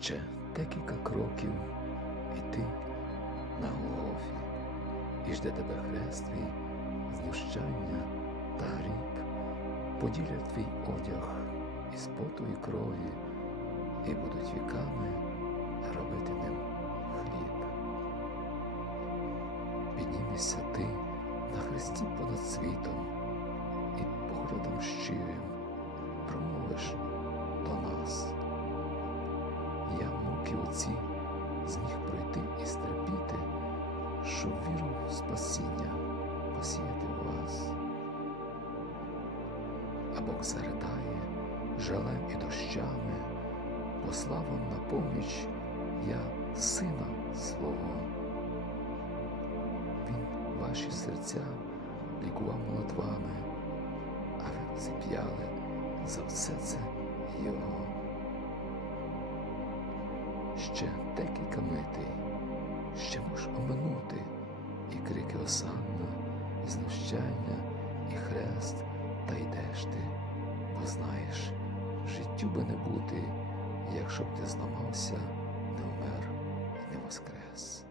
Ще декілька кроків, і ти на Голгофі, і жде тебе хрест твій, знущання та грік, поділять твій одяг із поту і крові, і будуть віками робити ним хліб. Піднімешся ти на хресті понад світом, і поглядом щирим промовиш муки зміг пройти і стерпіти, щоб віру в спасіння посіяти в вас. А Бог заридає жалем і дощами, послав вам на поміч я сина свого. Він ваші серця лікував молитвами, а ви розіп'яли за все це його. Ще декілька мити, ще можеш оминути і крики осанна, і знущання, і хрест, та йдеш ти, бо знаєш, життю би не бути, якщо б ти зламався, не вмер і не воскрес.